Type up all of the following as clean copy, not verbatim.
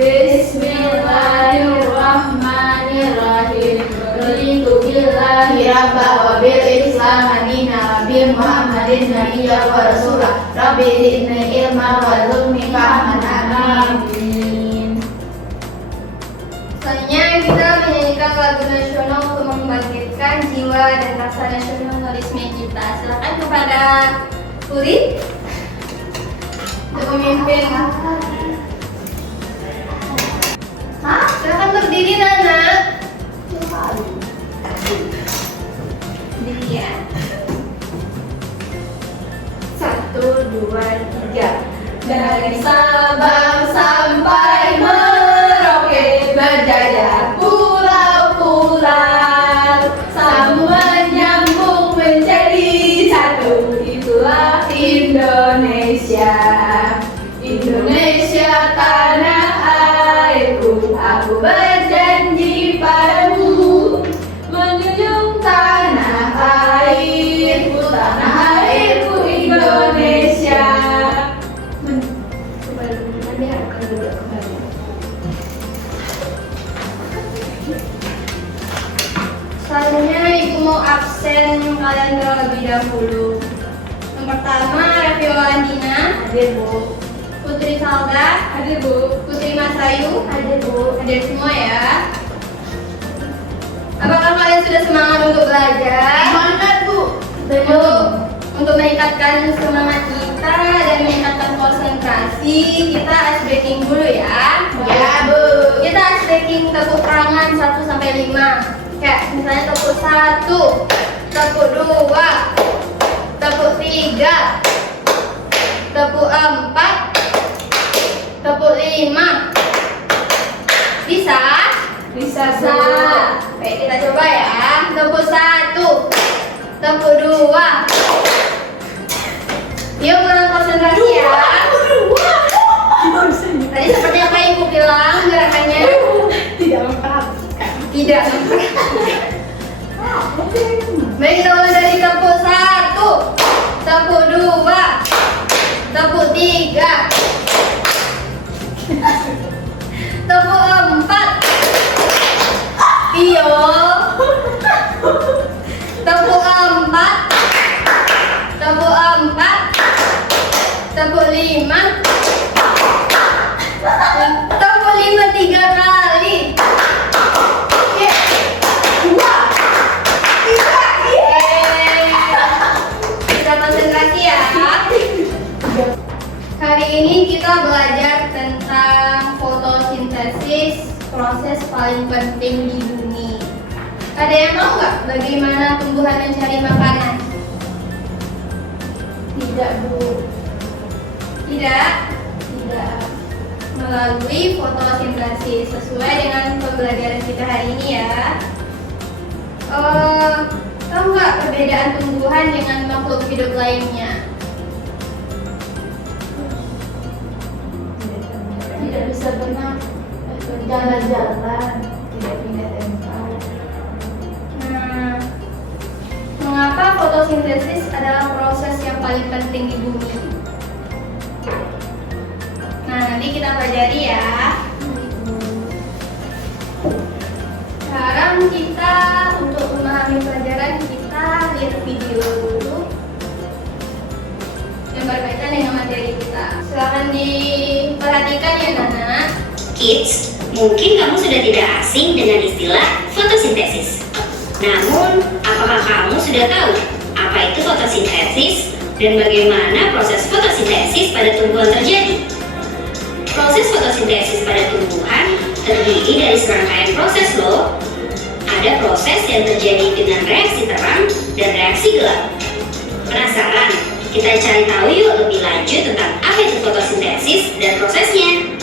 Bismillahirrahmanirrahim. Raditu billahi rabba wa bil islam madina bi Muhammadin nabiyya wa rasulah. Rabbi zidni ilma warzuqni fahman. Amin. Selanjutnya kita menyanyikan lagu nasional untuk membangkitkan jiwa dan rasa nasionalisme kita. Silakan kepada Puri untuk memimpin. Silakan berdiri, Nana. Berdiri ya. 1, 2, 3. Dari Sabang sampai Merauke berjaya pulau-pulau, semua nyambung menjadi satu. Itulah Indonesia. Indonesia tanah airku, aku berjanji padamu menjunjung tanah airku Indonesia. Selanjutnya Ibu mau absen kalian terlebih dahulu. Yang pertama Rafiola Andina, Hadir Bu. Putri Salda, Hadir Bu. Putri Masayu, Hadir Bu. hadir semua ya. Apakah kalian sudah semangat untuk belajar? Semangat Bu. Untuk meningkatkan semangat kita dan meningkatkan konsentrasi, kita ice breaking dulu ya. Ya Bu. Kita ice breaking tepuk tangan 1 sampai 5. Kayak misalnya tepuk 1, tepuk 2, tepuk 3, tepuk 4, tepuk 5. Bisa? Bisa Bu. Baik, kita coba ya. Tepuk 1, tepuk 2. Yuk kurang konsentrasi ya. Tadi seperti apa yang Ibu bilang gerakannya? Tidak memperhatikan. Tidak. Baik, kita mulai dari tepuk 1, tepuk 2, tepuk 3, tepuk 4. Iyo. Tepuk 4, tepuk 4, tepuk 5, tepuk 5 3 kali. Kita konsentrasi ya. Hari ini kita belajar tentang fotosintesis, proses paling penting di bumi. Ada yang tahu nggak bagaimana tumbuhan mencari makanan? Tidak Bu. Tidak. Tidak. Melalui fotosintesis sesuai dengan pembelajaran kita hari ini ya. Tahu nggak perbedaan tumbuhan dengan makhluk hidup lainnya? Tidak bisa berjalan-jalan, tidak pindah tempat. Nah, mengapa fotosintesis adalah proses yang paling penting di bumi? Nah, nanti kita pelajari ya. Sekarang kita untuk memahami pelajaran kita lihat video dulu yang berkaitan dengan materi kita. Silakan diperhatikan ya Nana. Kids, mungkin kamu sudah tidak asing dengan istilah fotosintesis. Namun, apakah kamu sudah tahu apa itu fotosintesis dan bagaimana proses fotosintesis pada tumbuhan terjadi? Proses fotosintesis pada tumbuhan terdiri dari serangkaian proses loh. Ada proses yang terjadi dengan reaksi terang dan reaksi gelap. Penasaran? Kita cari tahu yuk lebih lanjut tentang apa itu fotosintesis dan prosesnya.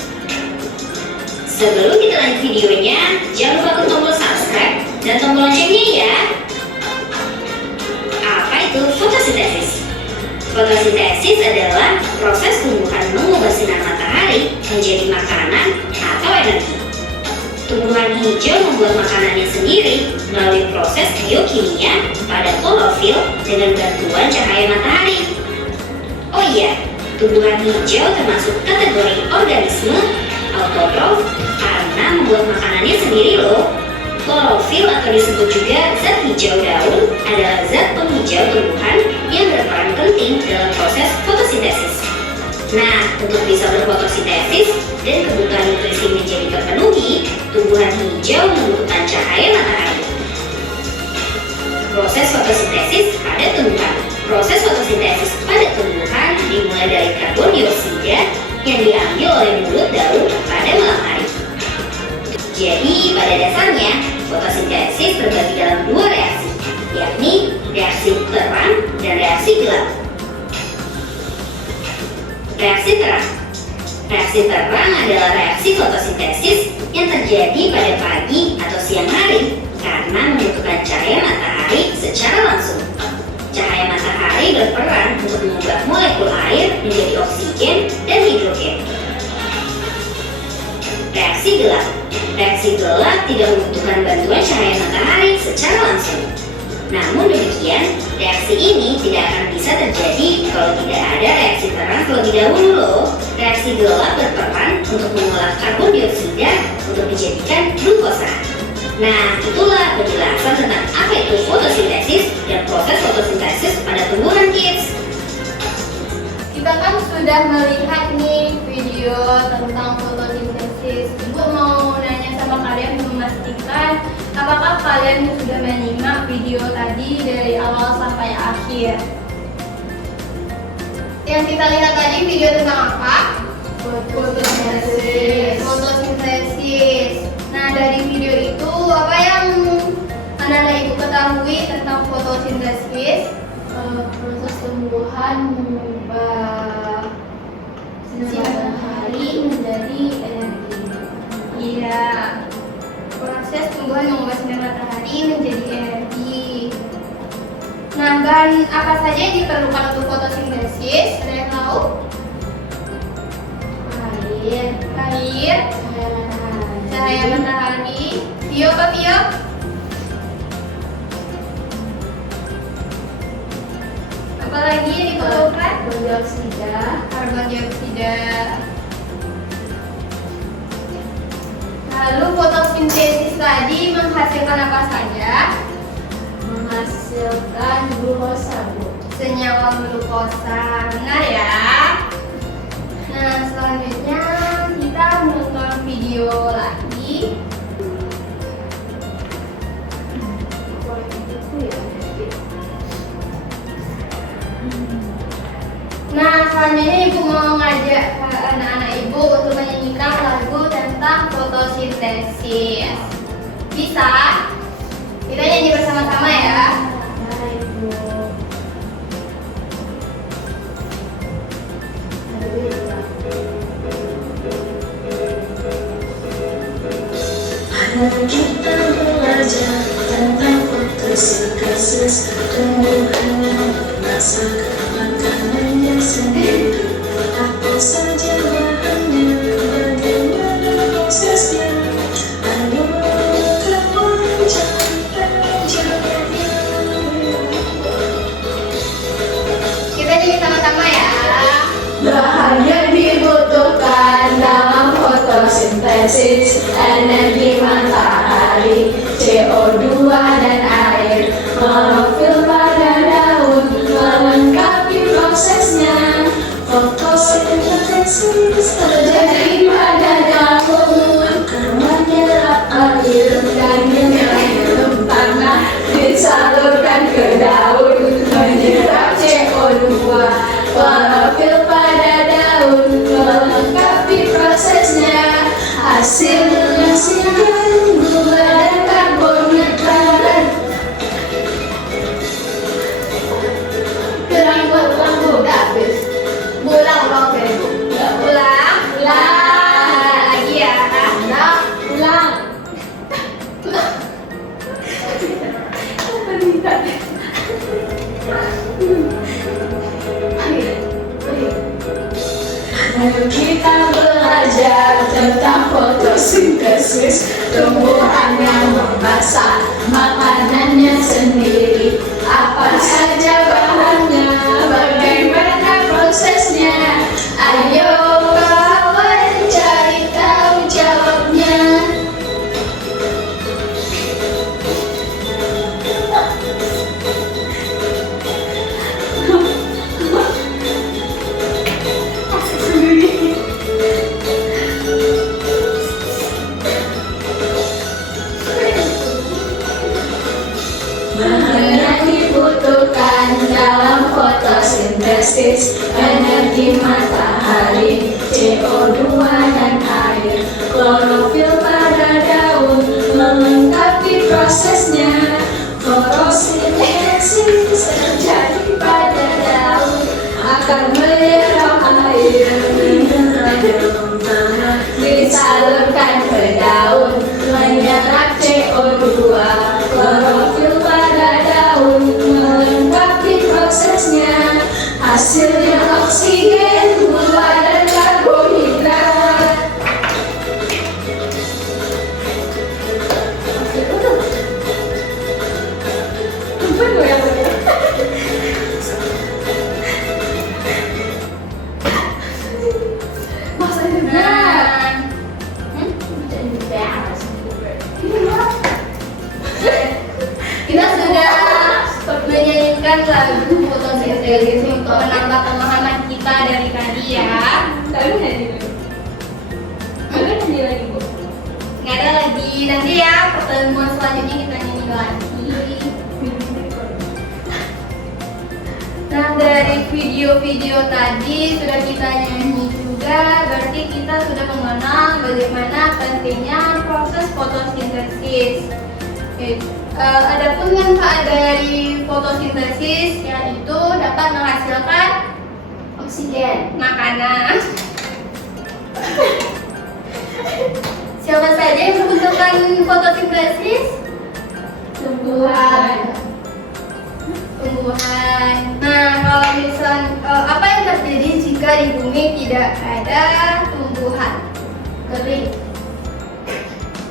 Sebelum kita lanjut videonya, jangan lupa klik tombol subscribe dan tombol loncengnya ya. Apa itu fotosintesis? Fotosintesis adalah proses tumbuhan mengubah sinar matahari menjadi makanan atau energi. Tumbuhan hijau membuat makanannya sendiri melalui proses biokimia pada klorofil dengan bantuan cahaya matahari. Oh iya, tumbuhan hijau termasuk kategori organisme autotrof karena membuat makanannya sendiri loh. Klorofil atau disebut juga zat hijau daun adalah zat penghijau tumbuhan yang berperan penting dalam proses fotosintesis. Nah, untuk bisa berfotosintesis dan kebutuhan nutrisi menjadi terpenuhi, tumbuhan hijau membutuhkan cahaya matahari. Proses fotosintesis pada tumbuhan. Proses fotosintesis pada tumbuhan dimulai dari karbon dioksida yang diambil oleh mulut daun pada malam hari. Jadi, pada dasarnya, fotosintesis terbagi dalam dua reaksi, yakni reaksi terang dan reaksi gelap. Reaksi terang. Reaksi terang adalah reaksi fotosintesis yang terjadi pada pagi atau siang hari karena membutuhkan cahaya matahari secara langsung. Cahaya matahari berperan untuk mengubah molekul air menjadi oksigen dan hidrogen. Reaksi gelap. Reaksi gelap tidak membutuhkan bantuan cahaya matahari secara langsung. Namun demikian, reaksi ini tidak akan bisa terjadi kalau tidak ada reaksi terang terlebih dahulu loh. Reaksi gelap berperan untuk mengolah karbon dioksida untuk dijadikan glukosa. Nah, itulah penjelasan tentang apa itu fotosintesis dan proses fotosintesis pada tumbuhan kids. Kita kan sudah melihat nih video tentang fotosintesis. Ibu mau nanya sama kalian, memastikan apakah kalian sudah menyimak video tadi dari awal sampai akhir? Yang kita lihat tadi video tentang apa? Fotosintesis. Fotosintesis. Nah, dari video itu apa yang anak-anak ibu ketahui tentang fotosintesis? Proses tumbuhan mengubah sinar matahari menjadi energi. Iya, proses tumbuhan mengubah sinar matahari menjadi energi. Nah, bahan apa saja yang diperlukan untuk fotosintesis? Ada yang tahu? Air, Air, cahaya matahari. Tio apa Tio? Apa lagi yang diperlukan? karbon dioksida, Karbon dioksida. Lalu fotosintesis tadi menghasilkan apa saja? menghasilkan glukosa, Bu. Senyawa glukosa. Benar ya? Nah, selanjutnya kita menonton video lagi. Nah, selanjutnya ibu mau ngajak anak-anak ibu untuk menyanyikan lagu tentang fotosintesis. Bisa? Kita nyanyi bersama-sama ya. Baik, Bu. Anak kita belajar tentang fotosintesis tumbuhan yang merasakan makanannya sendiri. Apa saja bahannya, bagaimana prosesnya, ayo kamu cari jawabannya. Kita nyanyi sama-sama ya. Bahan yang dibutuhkan dalam fotosintesis energi matahari, CO2 dan air, klorofil pada daun melengkapi prosesnya. Fotosintesis Terjadi pada daun karena menyerap air dan menyerap tanah, disalurkan ke daun menyerap CO2. Klorofil pada daun melengkapi prosesnya, hasilnya gula dan karbon netral. Kurang lampu habis. Pulang oke Bu. Ulang. Lagi ya. Pulang. Ayo kita belajar tentang fotosintesis tumbuhan yang memasak makanannya sendiri. Apa saja bahannya, bagaimana prosesnya, ayo kawan cari tahu. dibutuhkan dalam fotosintesis. Energi matahari, CO2 dan air, klorofil pada daun melengkapi prosesnya. Fotosintesis terjadi pada daun akan menyerap air mineral dalam tanah, disalurkan ke daun menyerap CO2. Klorofil pada daun melengkapi prosesnya, hasilnya oksigen, gula dan karbohidrat. Kita sudah menyanyikan lagu fotosintesis untuk menambah pemahaman kita dari tadi ya. Nggak ada lagi, nanti ya pertemuan selanjutnya kita nyanyi lagi. Nah, dari video-video tadi sudah kita nyanyi juga, berarti kita sudah mengenal bagaimana pentingnya proses fotosintesis. Adapun manfaat dari fotosintesis yaitu dapat menghasilkan Oksigen. makanan. Siapa saja yang membutuhkan fotosintesis? Tumbuhan. Nah, kalau misal apa yang terjadi jika di bumi tidak ada tumbuhan? Kering.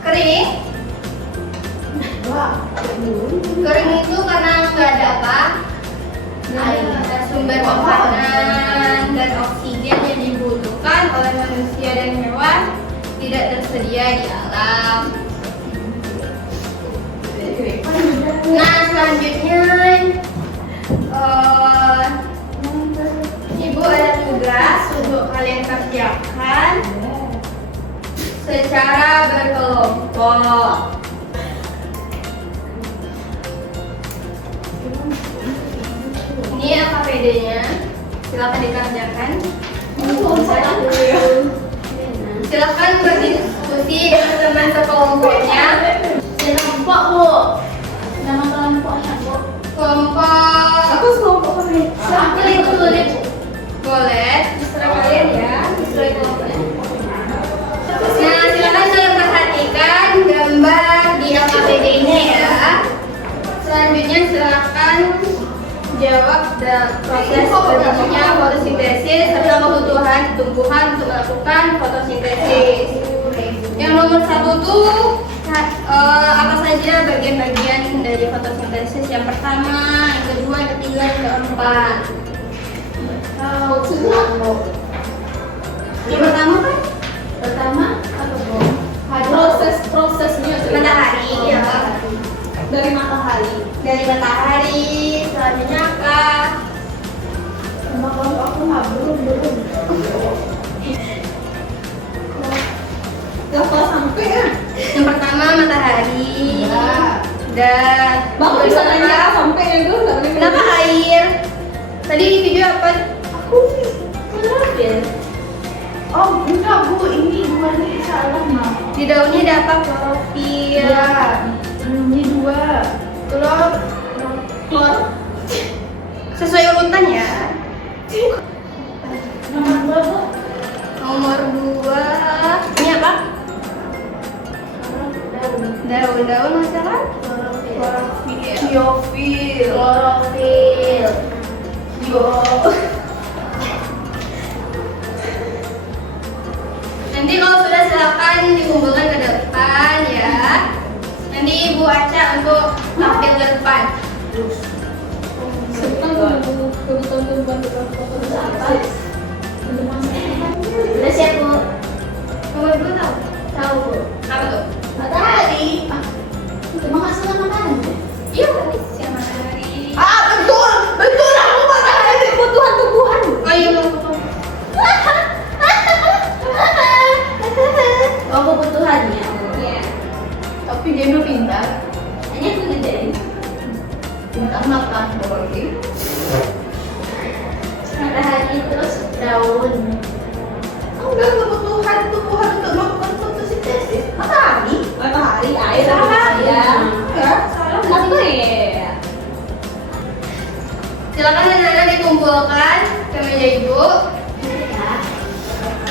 Kering? Wah. Kering itu karena nggak ada apa? Ada sumber makanan dan oksigen yang dibutuhkan oleh manusia dan hewan tidak tersedia di alam. Nah, selanjutnya Ibu ada tugas untuk kalian kerjakan secara berkelompok. Ini AKPD-nya, silakan dikerjakan. Silakan berdiskusi dengan teman sekelompoknya. Kelompok, Bu. Nama kelompoknya, Bu. Kelompok Aku sekelompok kalian. Pilih dulu deh, Bu. Boleh, terserah kalian ya, sesuai kelompoknya. Nah, silakan kalian perhatikan gambar di AKPD-nya ya. Selanjutnya silakan jawab proses terjadinya fotosintesis serta kebutuhan tumbuhan untuk melakukan fotosintesis. Yang nomor 1 tuh apa saja bagian-bagian dari fotosintesis? Yang pertama, yang kedua, yang ketiga, yang keempat. Yang pertama kan? Pertama apa, Bu? Prosesnya Matahari ya. dari matahari. Dari matahari, selanjutnya kah? Sama kelompok aku nggak belum. Apa sampai ya? Yang pertama matahari. Dan Bapak bisa nanya sampai itu nggak boleh. kenapa air? Tadi di video apa? Aku klorofil. Oh, enggak, Bu. Ini buahnya salah, Ma. Di daunnya ada apa? Klorofil. Ini 2. Klor. Sesuai urutan ya. Nomor 2, Bu. Nomor 2. Ini apa? Daun-daun masalah? Klorofil. Klorofil. Klorofil. Nanti kalau sudah silakan dikumpulkan ke depan ya. Nanti Ibu Aca untuk tampil ke depan. Udah siap, Bu? Nomor 2 tahu? Tahu, Bu. Apa tuh? Matahari. Itu menghasilkan makanan, Bu. Iya, siang matahari. Betul. Betul, aku matahari kebutuhan tumbuhan. Oh iya, betul. Oh, kebutuhannya. Iya. Tapi dia pintar. Hanya aku ngerjain. tentang klorofil. Matahari terus daun. Enggak, kebutuhan tumbuhan untuk melakukan fotosintesis matahari. Matahari, air, Salah. ya. Ya, salah. Apa ya? Silakan anak-anak dikumpulkan ke meja ibu.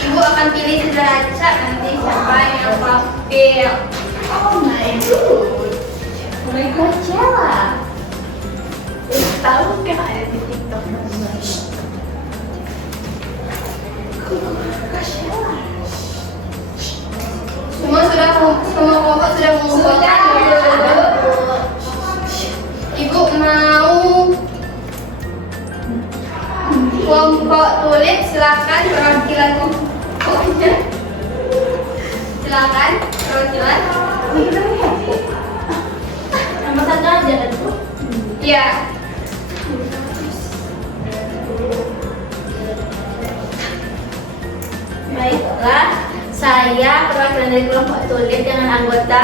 Ibu akan pilih sederajat nanti siapa yang pakai. Oh my god. Oh my god, Coachella. Tahu kan ada di TikTok namanya. Coachella. Semua kelompok sudah mengumpulkan. Ibu mau kelompok tulis, silakan perwakilan kelompoknya. Silakan perwakilan. Nama satu aja kan Bu? Iya. Baiklah, saya perwakilan dari kelompok tulis dengan anggota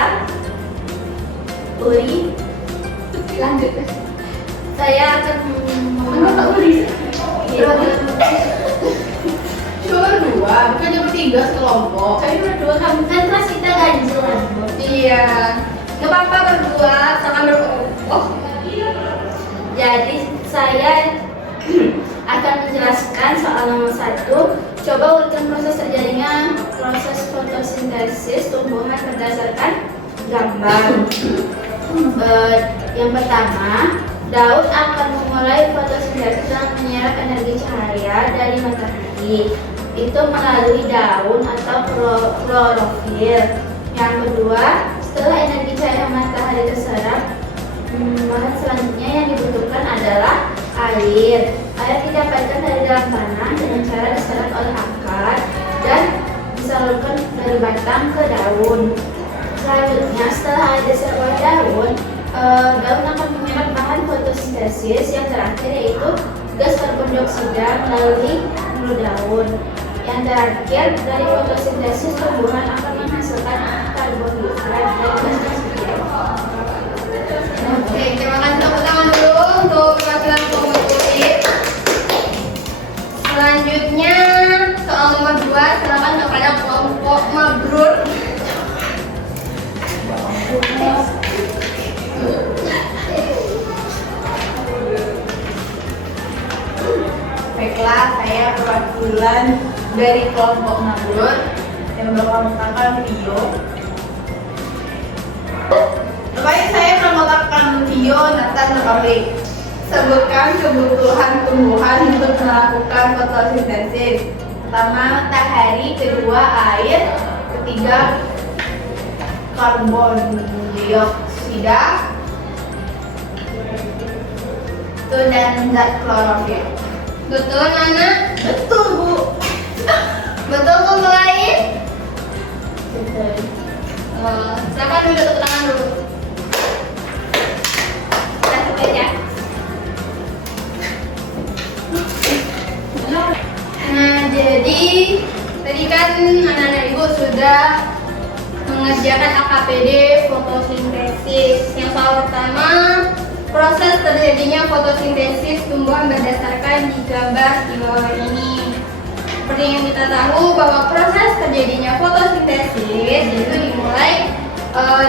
Uri. lanjut. Saya akan Anggota Uri. Cuma dua, bukannya bertiga sekelompok. Saya berdua, kamu kan kelas kita ganjil kan Bu? Iya. Nggak apa-apa berdua, sama berkelompok. Jadi saya akan menjelaskan soal nomor 1. Coba urutkan proses terjadinya proses fotosintesis tumbuhan berdasarkan gambar. Yang pertama, daun akan memulai fotosintesis dengan menyerap energi cahaya dari matahari. Itu melalui daun atau klorofil. Yang kedua, setelah energi cahaya matahari terserap, bahan selanjutnya yang dibutuhkan adalah air. Air didapatkan dari dalam tanah dengan cara diserap oleh akar dan disalurkan dari batang ke daun. Selanjutnya, setelah air diserap oleh daun, daun akan menyerap bahan fotosintesis yang terakhir yaitu gas karbon dioksida melalui mulut daun. Yang terakhir, dari fotosintesis tumbuhan akan menghasilkan karbohidrat dan gas oksigen. Oke, terima kasih, tepuk tangan dulu untuk perwakilan kelompok kulit. Selanjutnya soal nomor 2, silakan kepada kelompok mabrur. Baiklah, saya perwakilan dari kelompok mabrur yang bakal menggunakan video. Baik, saya menggunakan video tentang topik. Sebutkan kebutuhan tumbuhan untuk melakukan fotosintesis. Pertama, matahari. Kedua, air. Ketiga, karbon dioksida. Itu dan zat klorofil. Betul, Nana? Betul, Bu. Betul, kelompok lain? Betul. Silakan duduk, tepuk tangan dulu. Kita baca. Nah, jadi tadi kan anak-anak ibu sudah mengerjakan AKPD fotosintesis. Yang soal pertama, proses terjadinya fotosintesis tumbuhan berdasarkan digambar di bawah ini. Seperti yang kita tahu bahwa proses terjadinya fotosintesis itu dimulai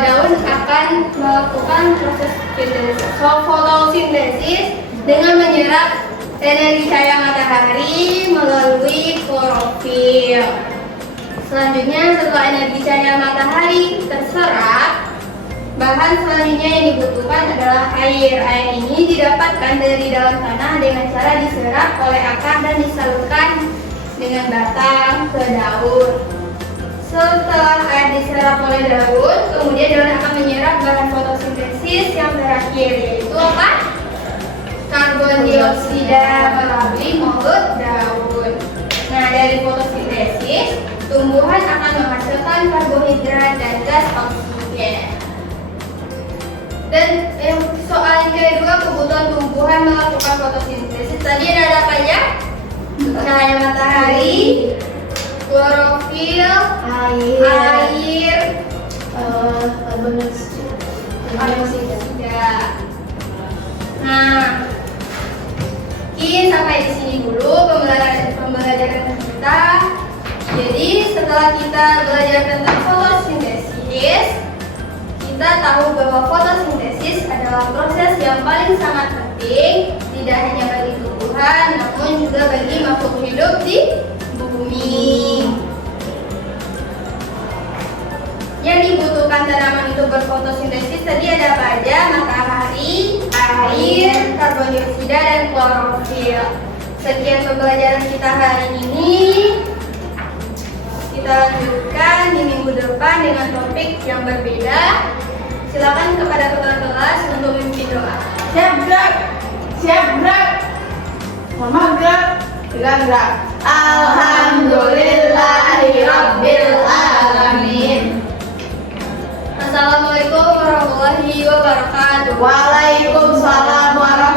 daun akan melakukan proses fotosintesis dengan menyerap energi cahaya matahari melalui klorofil. Selanjutnya, setelah energi cahaya matahari terserap, bahan selanjutnya yang dibutuhkan adalah air. Air ini didapatkan dari dalam tanah dengan cara diserap oleh akar dan disalurkan dengan batang ke daun. Setelah air diserap oleh daun, kemudian daun akan menyerap bahan fotosintesis yang terakhir, yaitu apa? Karbon dioksida melalui mulut daun. Nah, dari fotosintesis, tumbuhan akan menghasilkan karbohidrat dan gas oksigen. Dan soal yang kedua, kebutuhan tumbuhan melakukan fotosintesis. Tadi ada apa aja? Cahaya matahari, klorofil, air, Karbon dioksida. dioksida. Nah, sampai di sini dulu pembelajaran kita. Jadi setelah kita belajar tentang fotosintesis, kita tahu bahwa fotosintesis adalah proses yang paling sangat penting, tidak hanya bagi tumbuhan, namun juga bagi makhluk hidup di bumi. Yang dibutuhkan tanaman itu berfotosintesis tadi ada apa aja? Matahari, air, karbon dioksida, dan klorofil. Sekian pembelajaran kita hari ini. Kita lanjutkan di minggu depan dengan topik yang berbeda. Silakan kepada kepala kelas untuk memimpin doa. Siap gerak, siap gerak. Mama gerak, gerak. Alhamdulillahirabbil alamin. Assalamualaikum warahmatullahi wabarakatuh. Waalaikumsalam warahmatullahi